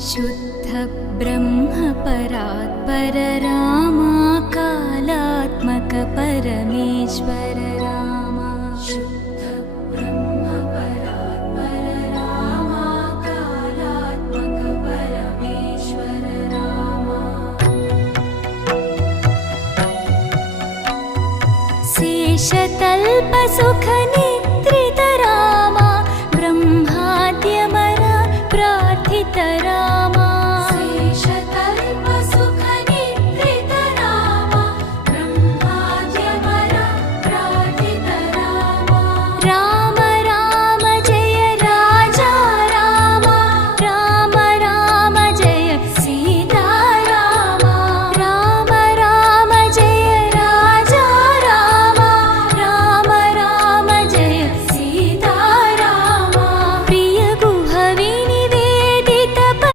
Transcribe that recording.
शुद्ध ब्रह्म परात्पर रामा कालात्मक परमेश्वर रामा शुद्ध ब्रह्म परात्पर रामा कालात्मक परमेश्वर रामा शेषतल्प सुख